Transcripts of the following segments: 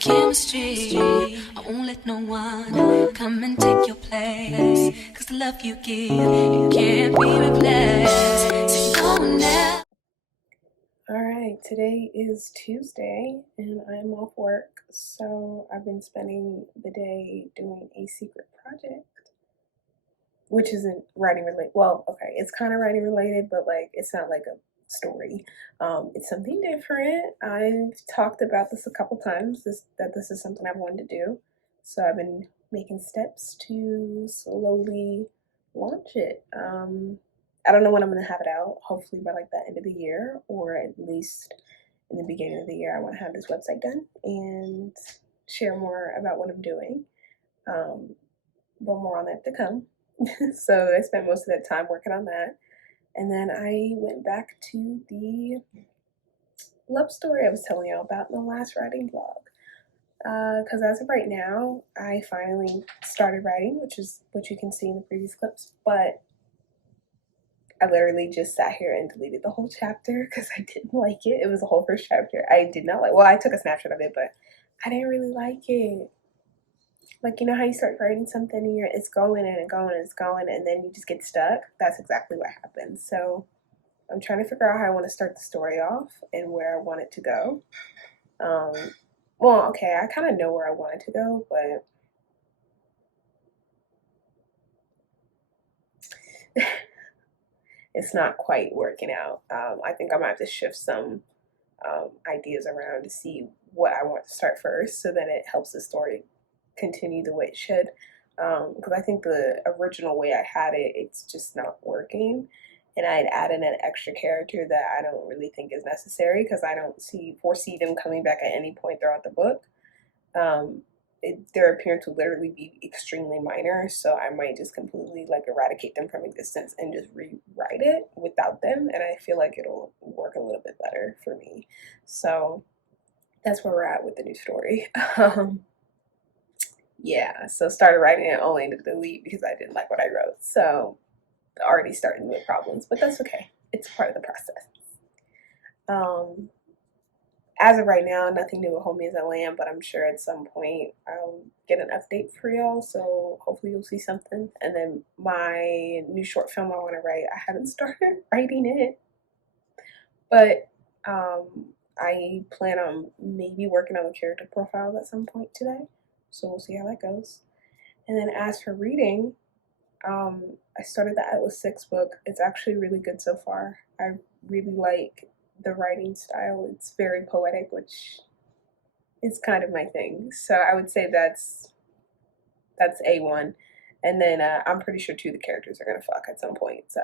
chemistry. I won't let no one come and take your place. Cause the love you give, it can't be replaced. So no one else. Alright, today is Tuesday and I'm off work, so I've been spending the day doing a secret project, which isn't writing related. Well, okay, it's kind of writing related, but like it's not like a story. It's something different. I've talked about this a couple times, that this is something I've wanted to do, so I've been making steps to slowly launch it. I don't know when I'm gonna have it out. Hopefully by like the end of the year, or at least in the beginning of the year. I want to have this website done and share more about what I'm doing. But more on that to come. So I spent most of that time working on that, and then I went back to the love story I was telling y'all about in the last writing vlog. Because as of right now, I finally started writing, which is what you can see in the previous clips, but I literally just sat here and deleted the whole chapter because I didn't like it. It was the whole first chapter. I did not like. Well, I took a snapshot of it, but I didn't really like it. Like, you know how you start writing something and it's going and going and it's going, and then you just get stuck? That's exactly what happened. So I'm trying to figure out how I want to start the story off and where I want it to go. Well, okay, I kind of know where I want it to go, but it's not quite working out. I think I might have to shift some ideas around to see what I want to start first, so that it helps the story continue the way it should. Because I think the original way I had it, it's just not working. And I had added an extra character that I don't really think is necessary, because I don't foresee them coming back at any point throughout the book. Their appearance would literally be extremely minor, so I might just completely like eradicate them from existence and just rewrite it without them, and I feel like it'll work a little bit better for me. So that's where we're at with the new story. Yeah, so started writing it only to delete because I didn't like what I wrote. So already starting with problems, but that's okay. It's part of the process. As of right now, nothing new with Homie as I Land, but I'm sure at some point I'll get an update for y'all, so hopefully you'll see something. And then my new short film I want to write, I haven't started writing it, but I plan on maybe working on the character profiles at some point today, so we'll see how that goes. And then as for reading, I started the Atlas 6 book. It's actually really good so far. I really like the writing style. It's very poetic, which is kind of my thing. So I would say that's A1. And then I'm pretty sure too the characters are gonna fuck at some point. So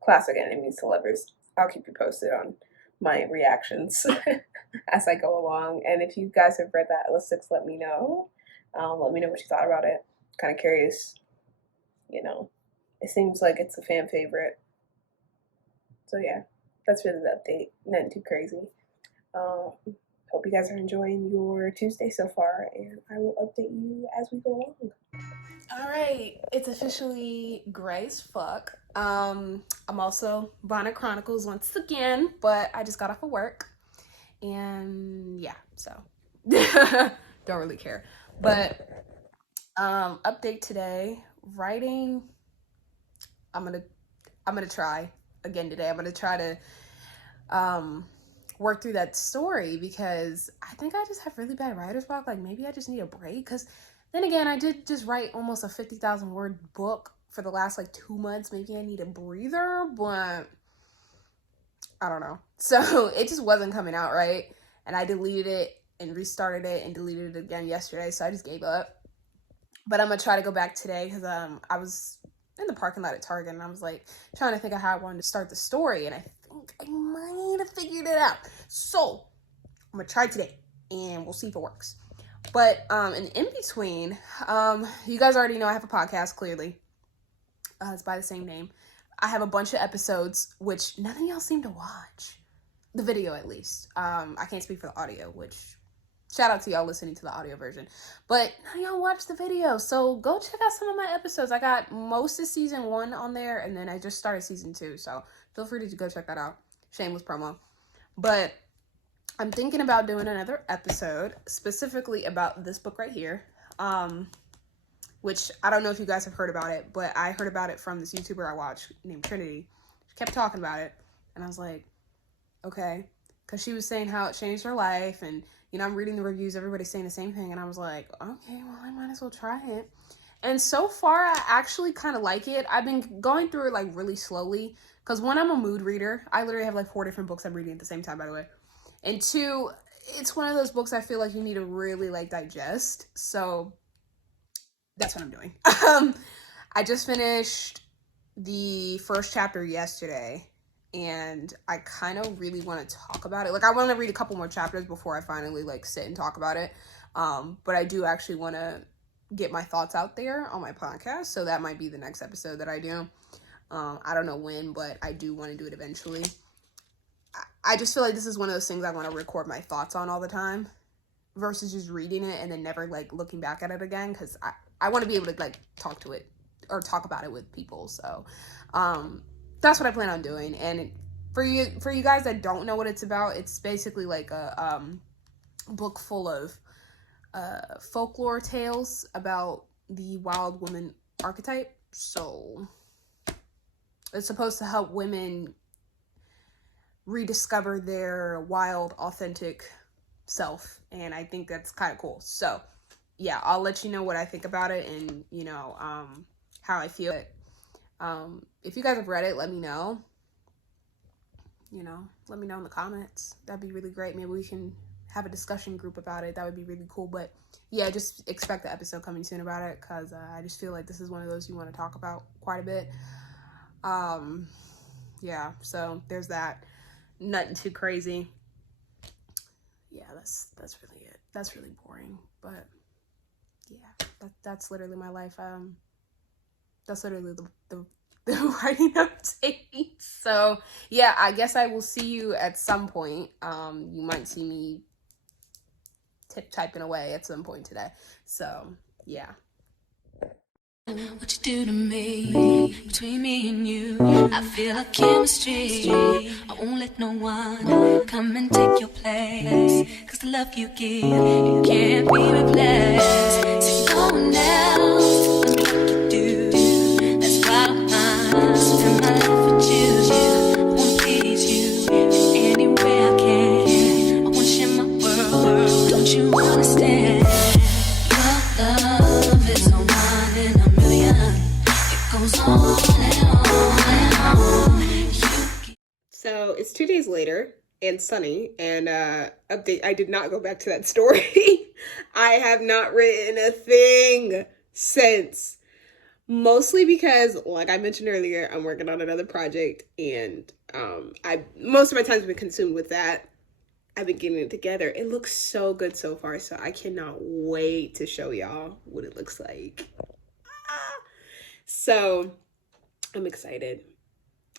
classic enemies to lovers. I'll keep you posted on my reactions as I go along. And if you guys have read that Atlas 6, let me know. Let me know what you thought about it. Kind of curious. You know, it seems like it's a fan favorite. So yeah, that's really the update. Nothing too crazy. Hope you guys are enjoying your Tuesday so far, and I will update you as we go along. Alright, it's officially gray as fuck. I'm also Bonnet Chronicles once again, but I just got off of work. And yeah, so don't really care. But update today, writing, I'm gonna try again today. I'm gonna try to work through that story, because I think I just have really bad writer's block. Like maybe I just need a break, because then again, I did just write almost a 50,000 word book for the last like 2 months. Maybe I need a breather, but I don't know. So it just wasn't coming out right, and I deleted it and restarted it and deleted it again yesterday, so I just gave up. But I'm gonna try to go back today, because I was in the parking lot at Target, and I was like trying to think of how I wanted to start the story, and I think I might have figured it out. So I'm gonna try today, and we'll see if it works. But in between, you guys already know I have a podcast. Clearly, it's by the same name. I have a bunch of episodes, which none of y'all seem to watch. The video, at least. I can't speak for the audio, which shout out to y'all listening to the audio version. But none of y'all watch the video, so go check out some of my episodes. I got most of season 1 on there, and then I just started season 2, so feel free to go check that out. Shameless promo. But I'm thinking about doing another episode specifically about this book right here, which I don't know if you guys have heard about it, but I heard about it from this YouTuber I watch named Trinity. She kept talking about it, and I was like, okay, because she was saying how it changed her life, and you know, I'm reading the reviews, everybody's saying the same thing, and I was like, okay, well, I might as well try it. And so far, I actually kind of like it. I've been going through it like really slowly, because one, I'm a mood reader. I literally have like 4 different books I'm reading at the same time, by the way. And 2, it's one of those books I feel like you need to really like digest. So that's what I'm doing. I just finished the first chapter yesterday, and I kind of really want to talk about it. Like, I want to read a couple more chapters before I finally like sit and talk about it. But I do actually want to get my thoughts out there on my podcast, so that might be the next episode that I do. I don't know when, but I do want to do it eventually. I just feel like this is one of those things I want to record my thoughts on all the time versus just reading it and then never like looking back at it again, because I want to be able to like talk to it or talk about it with people. So that's what I plan on doing. And for you guys that don't know what it's about, it's basically like a book full of folklore tales about the wild woman archetype. So it's supposed to help women rediscover their wild, authentic self, and I think that's kind of cool. So yeah, I'll let you know what I think about it, and you know, how I feel. If you guys have read it, let me know. You know, let me know in the comments. That'd be really great. Maybe we can have a discussion group about it. That would be really cool. But yeah, just expect the episode coming soon about it, because I just feel like this is one of those you want to talk about quite a bit. Yeah, so there's that. Nothing too crazy. Yeah, that's really it. That's really boring, but yeah, that's literally my life. That's literally the writing update. So yeah, I guess I will see you at some point. You might see me typing away at some point today. So yeah. What you do to me, between me and you, I feel a chemistry. I won't let no one come and take your place, 'cause the love you give, it can't be replaced. So no one else does me like you do. That's why I'm spend my life with you. I wanna please you any way I can. I wanna share my world, don't you understand? Your love is on one in a million. It goes on and on and on. So it's 2 days later and sunny, and update, I did not go back to that story. I have not written a thing since, mostly because, like I mentioned earlier, I'm working on another project, and most of my time's been consumed with that. I've been getting it together. It looks so good so far, so I cannot wait to show y'all what it looks like. So I'm excited.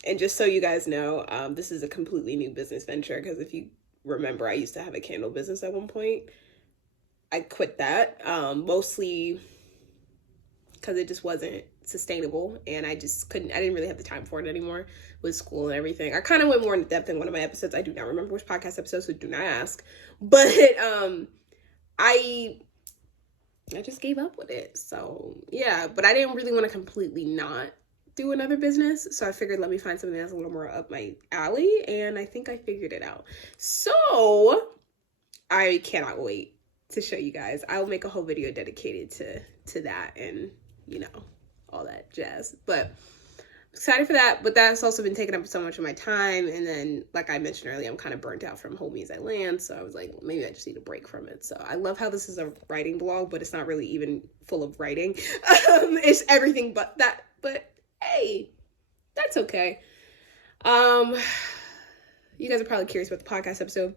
And just so you guys know, this is a completely new business venture, because if you remember, I used to have a candle business at one point. I quit that, mostly because it just wasn't sustainable, and I didn't really have the time for it anymore with school and everything. I kind of went more in depth in one of my episodes. I do not remember which podcast episode, so do not ask. But I just gave up with it. So yeah, but I didn't really want to completely not do another business, so I figured let me find something that's a little more up my alley, and I think I figured it out. So I cannot wait to show you guys. I'll make a whole video dedicated to that, and you know, all that jazz. But I'm excited for that, but that's also been taking up so much of my time, and then like I mentioned earlier, I'm kind of burnt out from Home As I Land, so I was like, maybe I just need a break from it. So I love how this is a writing blog, but it's not really even full of writing. It's everything but that, but hey, that's okay. You guys are probably curious about the podcast episode.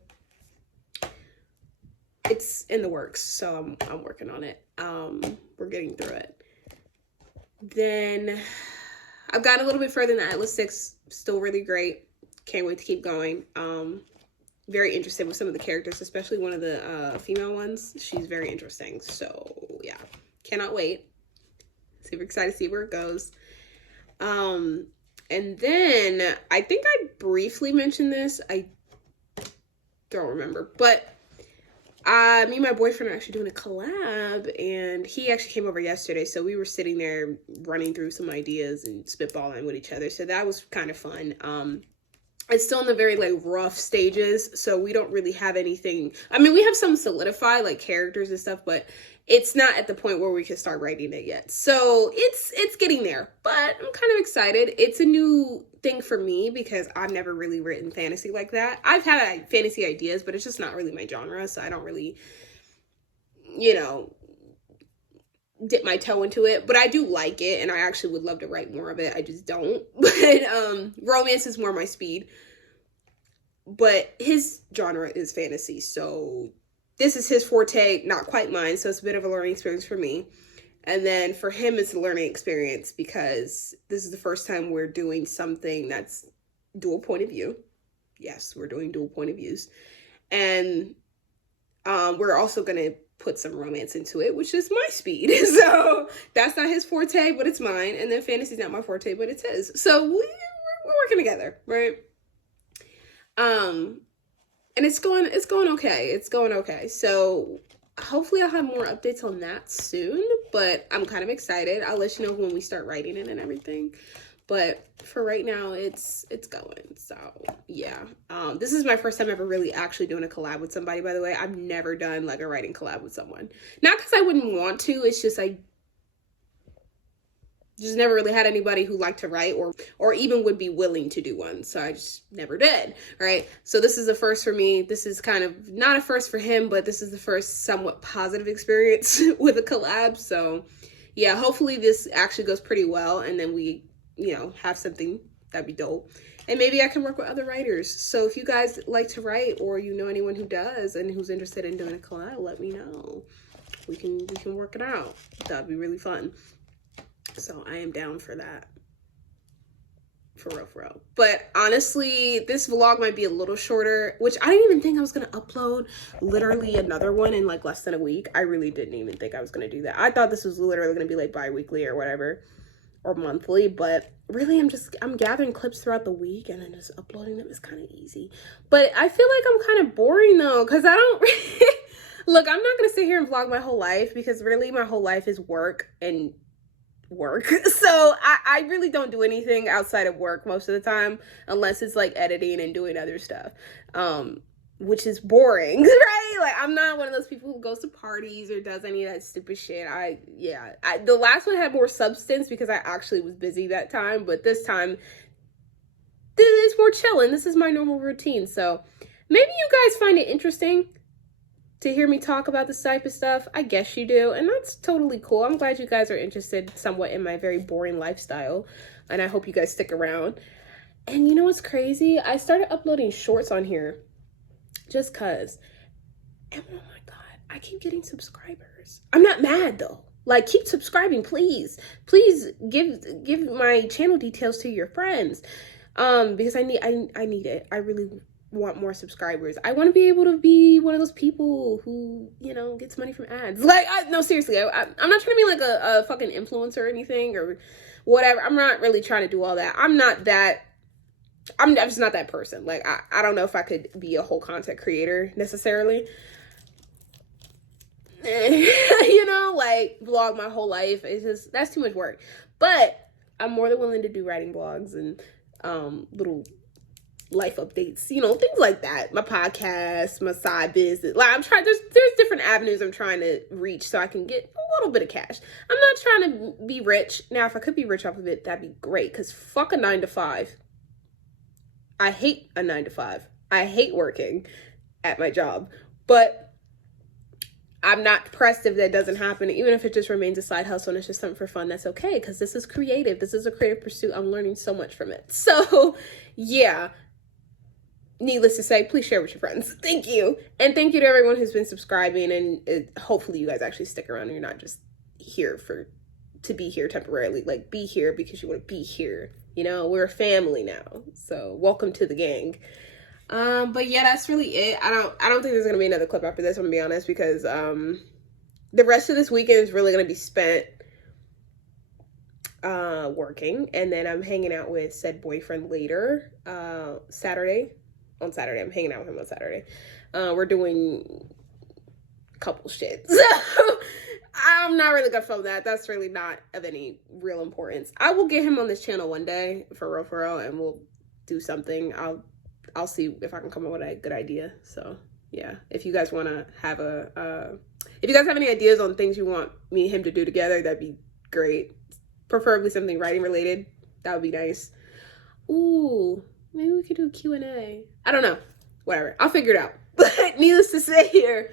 It's in the works, so I'm working on it. We're getting through it. Then I've gotten a little bit further than Atlas 6. Still really great. Can't wait to keep going. Very interested with some of the characters, especially one of the female ones. She's very interesting. So yeah, cannot wait. Super excited to see where it goes. And then I think I briefly mentioned this. I don't remember. But me and my boyfriend are actually doing a collab, and he actually came over yesterday, so we were sitting there running through some ideas and spitballing with each other, so that was kind of fun. It's still in the very like rough stages, so we don't really have anything. I mean, we have some solidified like characters and stuff, but it's not at the point where we can start writing it yet. So it's getting there, but I'm kind of excited. It's a new thing for me because I've never really written fantasy like that. I've had fantasy ideas, but it's just not really my genre, so I don't really, you know, dip my toe into it. But I do like it, and I actually would love to write more of it. I just don't. But romance is more my speed. But his genre is fantasy, so this is his forte, not quite mine, so it's a bit of a learning experience for me. And then for him, it's a learning experience because this is the first time we're doing something that's dual point of view. Yes, we're doing dual point of views. And we're also going to put some romance into it, which is my speed. So that's not his forte, but it's mine. And then fantasy's not my forte, but it's his. So we're working together, right? And it's going okay. It's going okay. So hopefully I'll have more updates on that soon, but I'm kind of excited. I'll let you know when we start writing it and everything. But for right now, it's going. So yeah, this is my first time ever really actually doing a collab with somebody, by the way. I've never done like a writing collab with someone. Not because I wouldn't want to, it's just I just never really had anybody who liked to write or even would be willing to do one. So I just never did, right? So this is a first for me. This is kind of not a first for him, but this is the first somewhat positive experience with a collab. So yeah, hopefully this actually goes pretty well, and then we, you know, have something that'd be dope. And maybe I can work with other writers. So if you guys like to write, or you know anyone who does and who's interested in doing a collab, let me know. We can work it out. That'd be really fun. So I am down for that. For real. But honestly, this vlog might be a little shorter, which I didn't even think I was going to upload literally another one in like less than a week. I really didn't even think I was going to do that. I thought this was literally going to be like bi-weekly or whatever, or monthly, but really I'm gathering clips throughout the week and then just uploading them is kind of easy. But I feel like I'm kind of boring though, because I don't look, I'm not going to sit here and vlog my whole life, because really my whole life is work and work. So I really don't do anything outside of work most of the time, unless it's like editing and doing other stuff, which is boring, right? Like I'm not one of those people who goes to parties or does any of that stupid shit. The last one had more substance because I actually was busy that time, but this time it's more chilling. This is my normal routine. So maybe you guys find it interesting to hear me talk about this type of stuff. I guess you do, and that's totally cool. I'm glad you guys are interested somewhat in my very boring lifestyle, and I hope you guys stick around. And you know what's crazy? I started uploading shorts on here just cause, and oh my god, I keep getting subscribers. I'm not mad though. Like, keep subscribing, please. Please give my channel details to your friends, because I need it. I really want more subscribers. I want to be able to be one of those people who, you know, gets money from ads. Like, no, seriously, I'm not trying to be like a fucking influencer or anything or whatever. I'm not really trying to do all that. I'm just not that person. Like, I don't know if I could be a whole content creator necessarily. You know, like, vlog my whole life. It's just, that's too much work. But I'm more than willing to do writing blogs and little life updates, you know, things like that. My podcast, my side business. Like, I'm trying, there's different avenues I'm trying to reach so I can get a little bit of cash. I'm not trying to be rich. Now, if I could be rich off of it, that'd be great, because fuck a 9-to-5. I hate a 9-to-5. I hate working at my job, but I'm not pressed if that doesn't happen. Even if it just remains a side hustle and it's just something for fun, that's okay, because this is creative. This is a creative pursuit. I'm learning so much from it. So yeah, needless to say, please share with your friends. Thank you. And thank you to everyone who's been subscribing, and hopefully you guys actually stick around and you're not just here to be here temporarily. Like, be here because you want to be here. You know, we're a family now. So welcome to the gang. But yeah, that's really it. I don't think there's gonna be another clip after this, I'm gonna be honest, because the rest of this weekend is really gonna be spent working, and then I'm hanging out with said boyfriend later, Saturday. on Saturday. I'm hanging out with him on Saturday. We're doing couple shit. So I'm not really gonna film that. That's really not of any real importance. I will get him on this channel one day for real, and we'll do something. I'll see if I can come up with a good idea. So yeah, if you guys want to have if you guys have any ideas on things you want me and him to do together, that'd be great. Preferably something writing related. That would be nice. Ooh, maybe we could do Q&A. I don't know. Whatever. I'll figure it out. But needless to say here,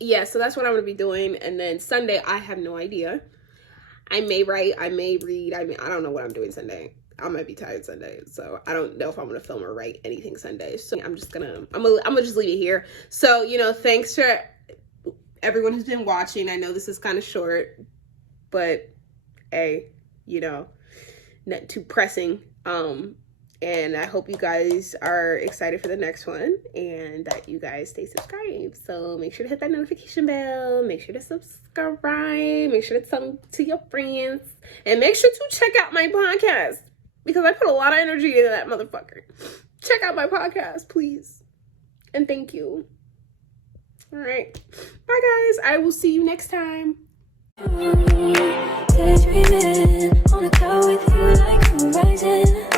yeah, so that's what I'm going to be doing. And then Sunday, I have no idea. I may write, I may read. I don't know what I'm doing Sunday. I might be tired Sunday, so I don't know if I'm going to film or write anything Sunday. So I'm just going to, I'm going to just leave it here. So, you know, thanks for everyone who's been watching. I know this is kind of short, but hey, you know, not too pressing. And I hope you guys are excited for the next one and that you guys stay subscribed. So make sure to hit that notification bell. Make sure to subscribe. Make sure to tell them to your friends. And make sure to check out my podcast because I put a lot of energy into that motherfucker. Check out my podcast, please. And thank you. All right. Bye, guys. I will see you next time. Daydreaming on a cloud with you like horizon.